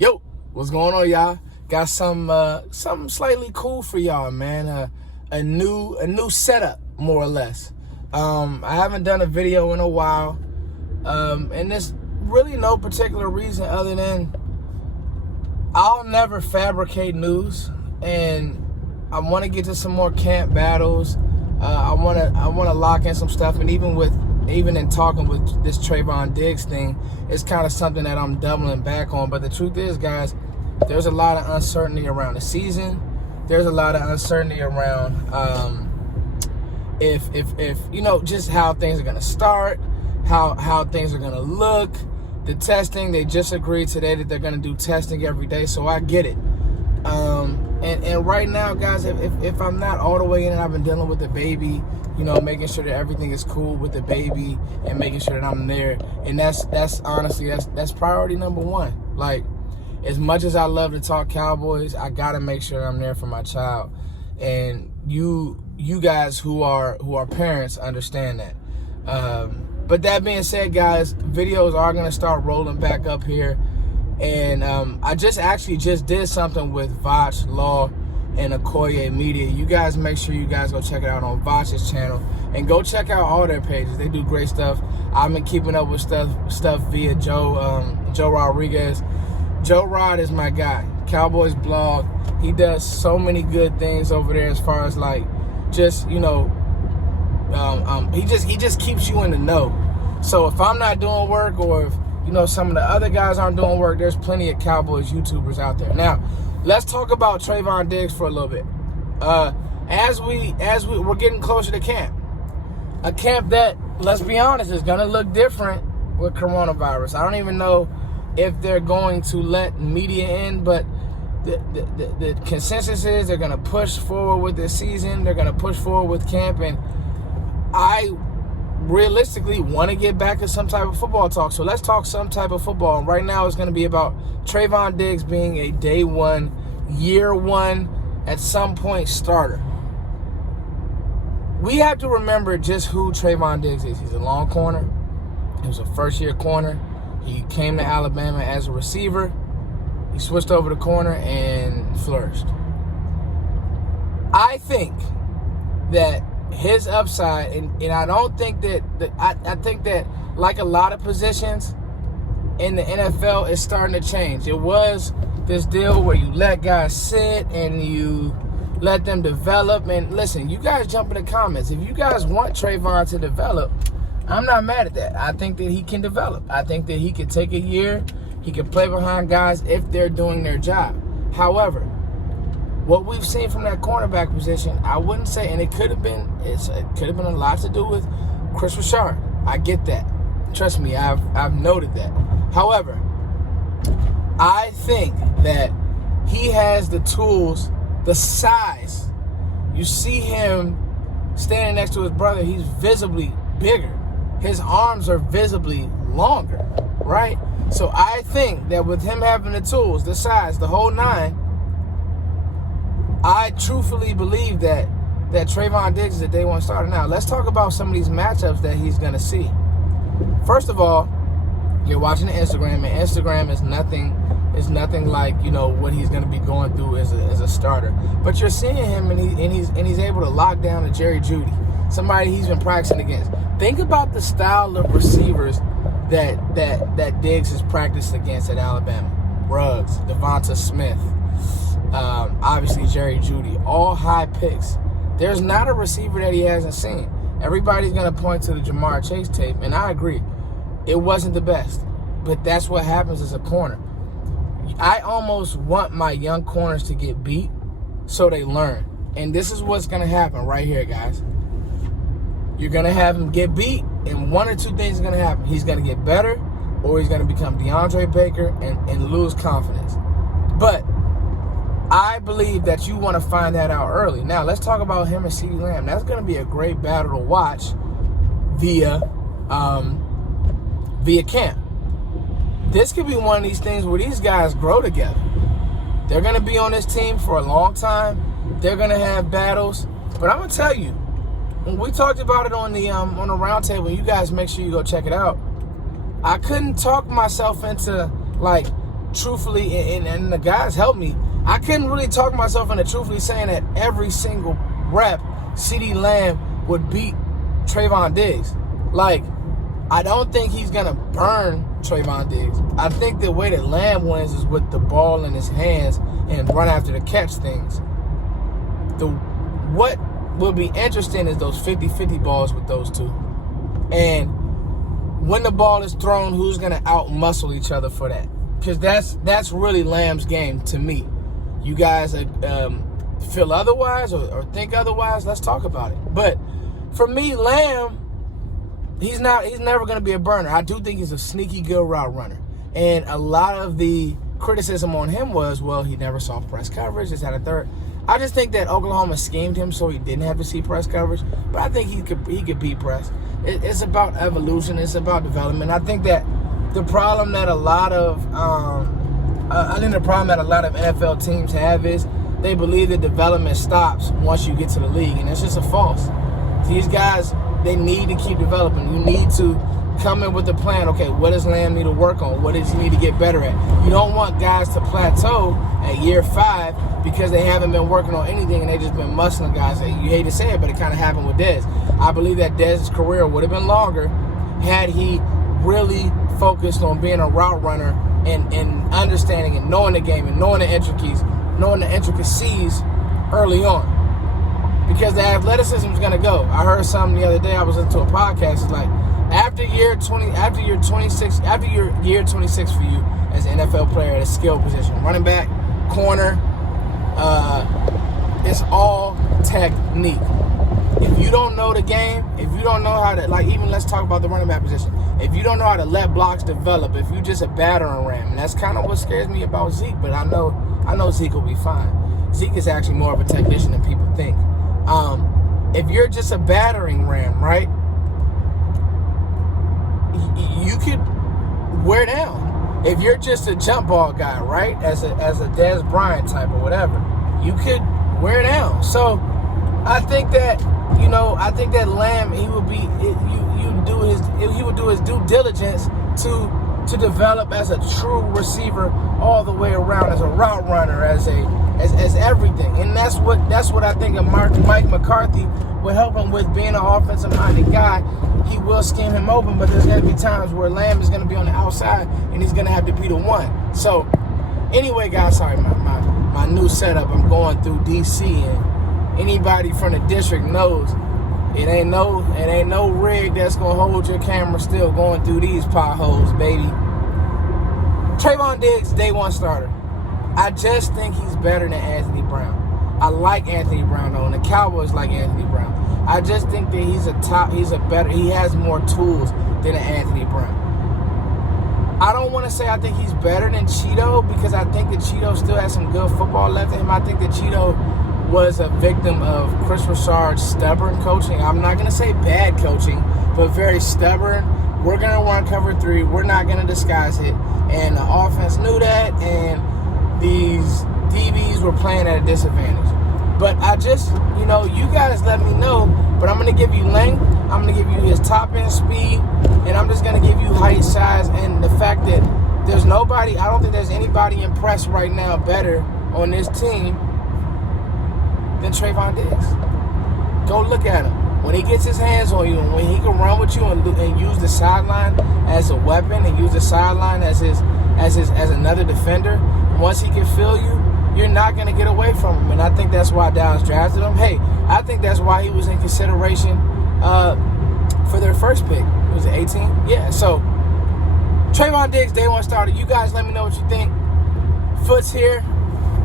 Yo, what's going on, y'all? Got something slightly cool for y'all, man. A new setup, more or less. I haven't done a video in a while, and there's really no particular reason other than I'll never fabricate news, and I want to get to some more camp battles. I want to lock in some stuff, and even in talking with this Trevon Diggs thing, it's kind of something that I'm doubling back on. But the truth is, guys, there's a lot of uncertainty around the season. There's a lot of uncertainty around if just how things are gonna start, how things are gonna look. The testing, they just agreed today that they're gonna do testing every day, so I get it. And right now, guys, if I'm not all the way in and I've been dealing with the baby, making sure that everything is cool with the baby and making sure that I'm there. And that's honestly, that's priority number one. Like, as much as I love to talk Cowboys, I gotta make sure I'm there for my child. And you guys who are parents understand that. But that being said, guys, videos are gonna start rolling back up here. And I just did something with Vach Law and Okoye Media. You guys make sure you guys go check it out on Vach's channel and go check out all their pages. They do great stuff. I've been keeping up with stuff via Joe Rodriguez. Joe Rod is my guy. Cowboys blog. He does so many good things over there as far as like just he just keeps you in the know. So if I'm not doing work, or if some of the other guys aren't doing work, there's plenty of Cowboys YouTubers out there. Now, let's talk about Trevon Diggs for a little bit. As we're getting closer to camp, a camp that, let's be honest, is gonna look different with coronavirus. I don't even know if they're going to let media in, but the consensus is they're gonna push forward with this season. They're gonna push forward with camp, and I realistically want to get back to some type of football talk. So let's talk some type of football. And right now it's going to be about Trevon Diggs being a day one, year one, at some point starter. We have to remember just who Trevon Diggs is. He's a long corner. He was a first-year corner. He came to Alabama as a receiver. He switched over to corner and flourished. I think that his upside, and I don't think that I think that, like a lot of positions in the NFL, is starting to change. It was this deal where you let guys sit and you let them develop. And listen, you guys jump in the comments. If you guys want Trevon to develop, I'm not mad at that. I think that he can develop. I think that he could take a year. He can play behind guys if they're doing their job. However, what we've seen from that cornerback position, I wouldn't say, and it could have been a lot to do with Chris Richard. I get that. Trust me, I've noted that. However, I think that he has the tools, the size. You see him standing next to his brother, he's visibly bigger. His arms are visibly longer, right? So I think that with him having the tools, the size, the whole nine, I truthfully believe that Trevon Diggs is a day one starter. Now, let's talk about some of these matchups that he's going to see. First of all, you're watching the Instagram, and Instagram is nothing like, what he's going to be going through as a starter. But you're seeing him, and he's able to lock down a Jerry Jeudy, somebody he's been practicing against. Think about the style of receivers that Diggs has practiced against at Alabama. Ruggs, Devonta Smith, obviously Jerry Jeudy, all high picks. There's not a receiver that he hasn't seen. Everybody's going to point to the Jamar Chase tape, and I agree. It wasn't the best, but that's what happens as a corner. I almost want my young corners to get beat so they learn. And this is what's going to happen right here, guys. You're going to have him get beat, and one or two things are going to happen. He's going to get better, or he's going to become DeAndre Baker and lose confidence. But I believe that you want to find that out early. Now, let's talk about him and CeeDee Lamb. That's going to be a great battle to watch via camp. This could be one of these things where these guys grow together. They're going to be on this team for a long time. They're going to have battles. But I'm going to tell you, when we talked about it on the roundtable, you guys make sure you go check it out. I couldn't talk myself into, like, truthfully, and the guys helped me, I couldn't really talk myself into truthfully saying that every single rep, CeeDee Lamb would beat Trevon Diggs. Like, I don't think he's going to burn Trevon Diggs. I think the way that Lamb wins is with the ball in his hands and run after the catch things. What will be interesting is those 50-50 balls with those two. And when the ball is thrown, who's going to out-muscle each other for that? Because that's really Lamb's game to me. You guys feel otherwise or think otherwise, let's talk about it. But for me, Lamb, he's never going to be a burner. I do think he's a sneaky good route runner. And a lot of the criticism on him was, well, he never saw press coverage, this, that, and third. I just think that Oklahoma schemed him so he didn't have to see press coverage. But I think he could beat press. It's about evolution. It's about development. I think that the problem that a lot of NFL teams have is they believe that development stops once you get to the league, and it's just a false. These guys, they need to keep developing. You need to come in with a plan. Okay, what does Lamb need to work on? What does he need to get better at? You don't want guys to plateau at year 5 because they haven't been working on anything and they just been muscling guys. You hate to say it, but it kind of happened with Dez. I believe that Dez's career would have been longer had he really focused on being a route runner and understanding and knowing the game and knowing the intricacies early on. Because the athleticism is going to go. I heard something the other day. I was listening to a podcast. It's like after year 26 for you as an NFL player at a skill position, running back, corner, it's all technique. If you don't know the game, if you don't know how to, like, even let's talk about the running back position. If you don't know how to let blocks develop, if you're just a battering ram, and that's kind of what scares me about Zeke. But I know Zeke will be fine. Zeke is actually more of a technician than people think. If you're just a battering ram, right, you could wear down. If you're just a jump ball guy, right, as a Dez Bryant type or whatever, you could wear down. So I think that Lamb, he would do his due diligence to develop as a true receiver all the way around, as a route runner, as everything. And that's what I think of Mike McCarthy would help him with, being an offensive-minded guy. He will scheme him open, but there's going to be times where Lamb is going to be on the outside and he's going to have to be the one. So anyway, guys, sorry, my new setup. I'm going through DC, and anybody from the district knows it ain't no rig that's going to hold your camera still going through these potholes, baby. Trevon Diggs, day one starter. I just think he's better than Anthony Brown. I like Anthony Brown, though, and the Cowboys like Anthony Brown. I just think that he has more tools than Anthony Brown. I don't want to say I think he's better than Cheeto, because I think that Cheeto still has some good football left in him. I think that Cheeto was a victim of Chris Richard's stubborn coaching. I'm not going to say bad coaching, but very stubborn. We're going to run cover 3. We're not going to disguise it. And the offense knew that, and these DBs were playing at a disadvantage. But I just, you guys let me know. But I'm going to give you length. I'm going to give you his top end speed. And I'm just going to give you height, size, and the fact that there's nobody, I don't think there's anybody impressed right now better on this team than Trevon Diggs. Go look at him. When he gets his hands on you, and when he can run with you and use the sideline as a weapon, and use the sideline as another defender, once he can feel you, you're not going to get away from him. And I think that's why Dallas drafted him. Hey, I think that's why he was in consideration for their first pick. Was it 18? Yeah. So Trevon Diggs, day one starter. You guys let me know what you think. Foot's here.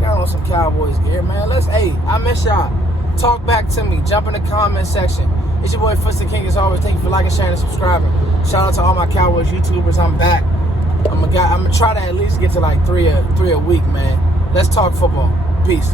Y'all on some Cowboys gear, man. I miss y'all. Talk back to me. Jump in the comment section. It's your boy Foots the King, as always. Thank you for liking, sharing, and subscribing. Shout out to all my Cowboys YouTubers. I'm back. I'm gonna try to at least get to like three a week, man. Let's talk football. Peace.